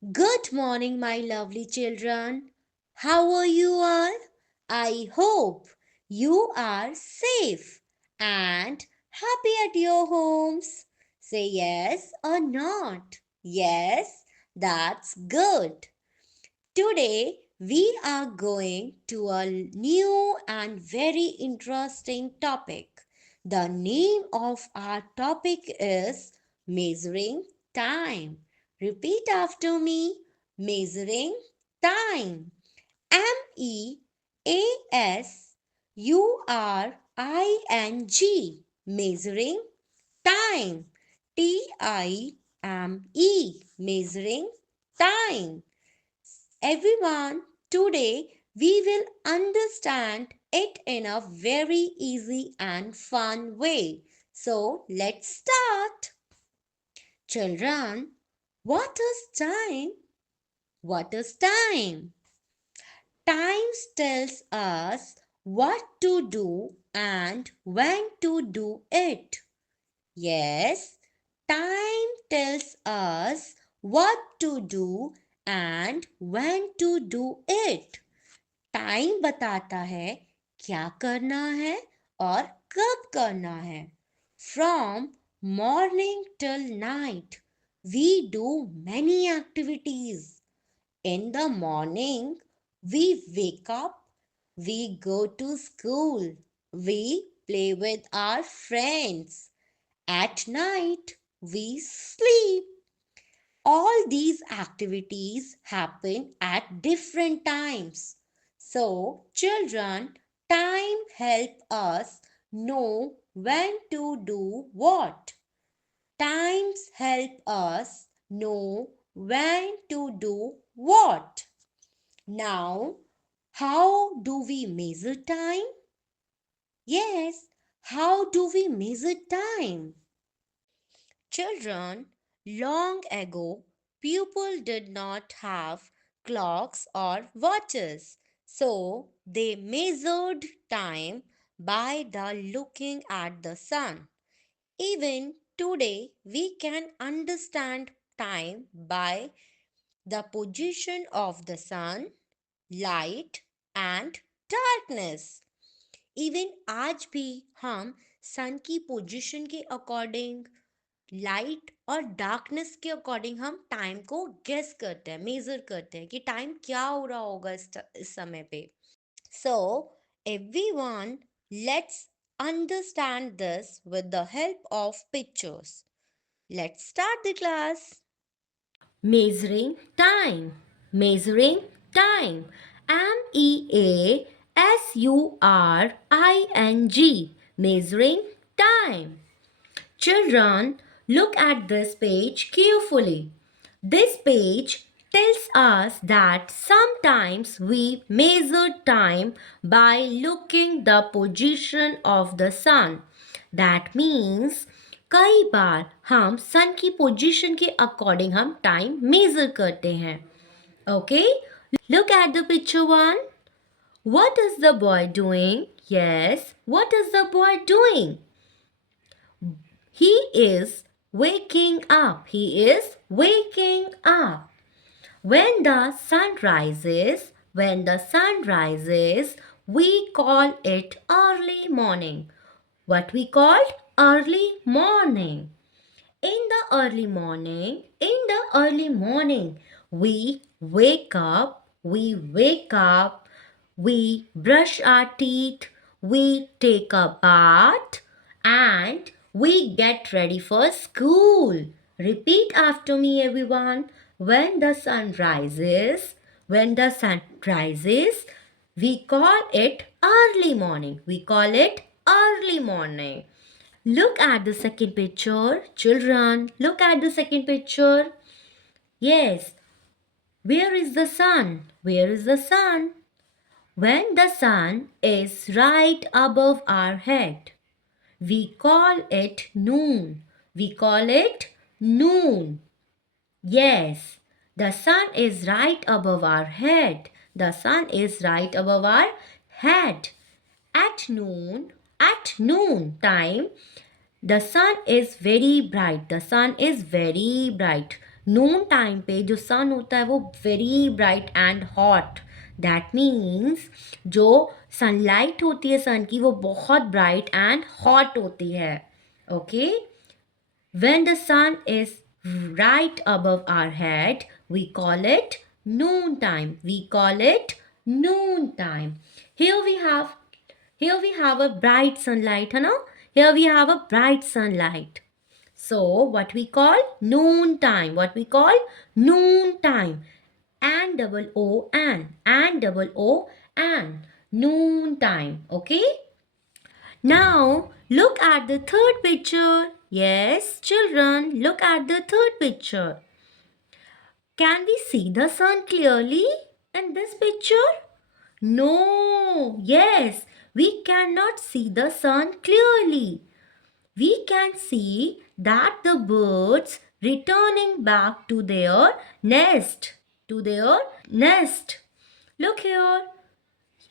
Good morning, my lovely children. How are you all? I hope you are safe and happy at your homes. Say yes or not. Yes, that's good. Today, we are going to a new and very interesting topic. The name of our topic is Measuring Time. Repeat after me, Measuring Time. Measuring, measuring time. Time, measuring time. Everyone, today we will understand it in a very easy and fun way. So let's start. Children, what is time? What is time? Time tells us what to do and when to do it. Yes, time tells us what to do and when to do it. Time बताता है क्या करना है और कब करना है. From morning till night we do many activities. In the morning we wake up, we go to school, we play with our friends. At night we sleep. All these activities happen at different times. So, children, time help us know when to do what. Times help us know when to do what. Now, how do we measure time? Yes, how do we measure time? Children, long ago, people did not have clocks or watches, so they measured time by the looking at the sun. Even today, we can understand time by the position of the sun, light and darkness. Even आज भी हम सन की position के according, light और darkness के according हम time को guess करते हैं, मेजर करते हैं कि टाइम क्या हो रहा होगा इस समय पे. So everyone, let's understand this with the help of pictures. Let's start the class. Measuring time. Measuring time. Measuring. Measuring time. Children, look at this page carefully. This page tells us that sometimes we measure time by looking the position of the sun. That means कई बार हम सन की position के according हम time major करते हैं. Okay, look at the picture one. What is the boy doing? Yes, what is the boy doing? He is waking up. He is waking up. When the sun rises, we call it early morning. What we call early morning. In the early morning, we wake up, we brush our teeth, we take a bath, and we get ready for school. Repeat after me, everyone. When the sun rises, we call it early morning. We call it early morning. Look at the second picture. Children, look at the second picture. Yes, where is the sun? Where is the sun? When the sun is right above our head, we call it noon. We call it noon. Yes, the sun is right above our head. The sun is right above our head. At noon time, the sun is very bright. The sun is very bright. Noon time पे जो सन होता है वो very bright and hot. That means जो sunlight होती है सन की वो बहुत ब्राइट एंड हॉट होती है. Okay. When the sun is right above our head, we call it noon time. We call it noon time. Here we have a bright sunlight, है ना? Here we have a bright sunlight. So what we call noon time? What we call noon time? And double O and double O and noon time. Okay. Now, look at the third picture. Yes, children, look at the third picture. Can we see the sun clearly in this picture? No. Yes, we cannot see the sun clearly. We can see that the birds returning back to their nest. To their nest. Look here.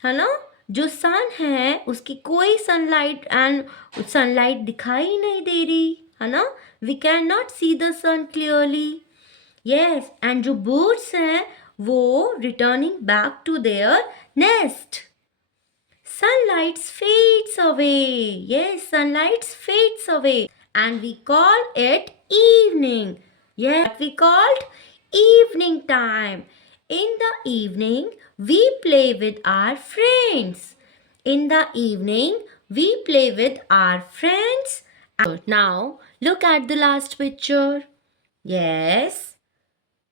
है ना? जो सन है उसकी कोई sunlight दिखाई नहीं दे रही, है ना? We can not see the sun clearly. Yes, and जो बर्ड्स हैं वो returning back to their nest. Sunlight fades away. Yes, sunlight fades away. And we call it evening. Yes, we called evening time. In the evening, we play with our friends. In the evening, we play with our friends. Now, look at the last picture. Yes.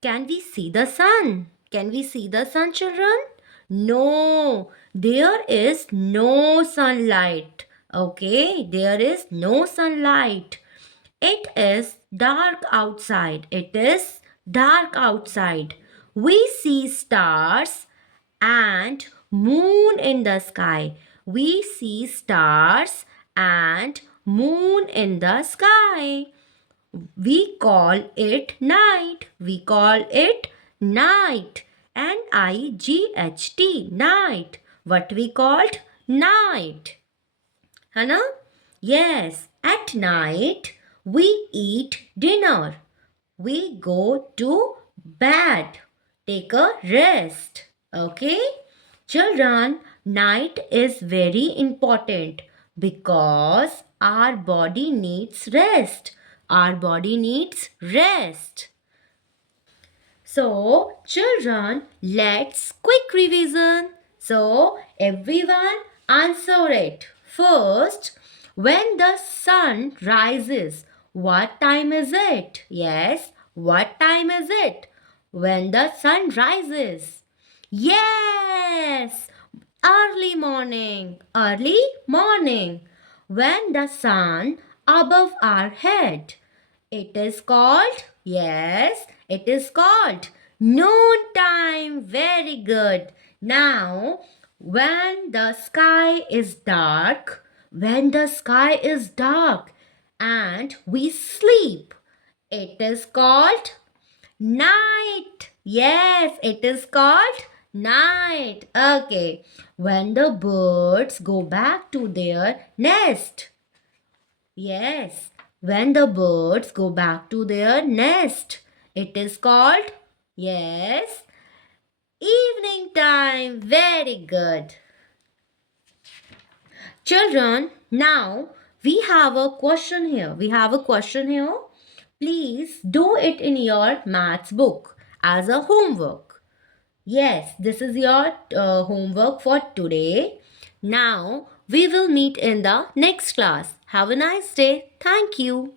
Can we see the sun? Can we see the sun, children? No, there is no sunlight. Okay, there is no sunlight. It is dark outside. It is dark outside. We see stars and moon in the sky. We see stars and moon in the sky. We call it night. We call it night. Night. Night. What we called night. है ना? Yes. At night we eat dinner. We go to bed. Take a rest. Okay? Children, night is very important because our body needs rest. Our body needs rest. So, children, let's quick revision. So, everyone answer it. First, when the sun rises, what time is it? Yes, what time is it? When the sun rises. Yes, early morning. Early morning. When the sun above our head. It is called, yes, it is called noon time. Very good. Now, when the sky is dark, and we sleep, it is called night. Yes, it is called night. Okay. When the birds go back to their nest. Yes, when the birds go back to their nest. It is called, yes, evening time. Very good. Children, now we have a question here. Please do it in your maths book as a homework. Yes, this is your homework for today. Now we will meet in the next class. Have a nice day. Thank you.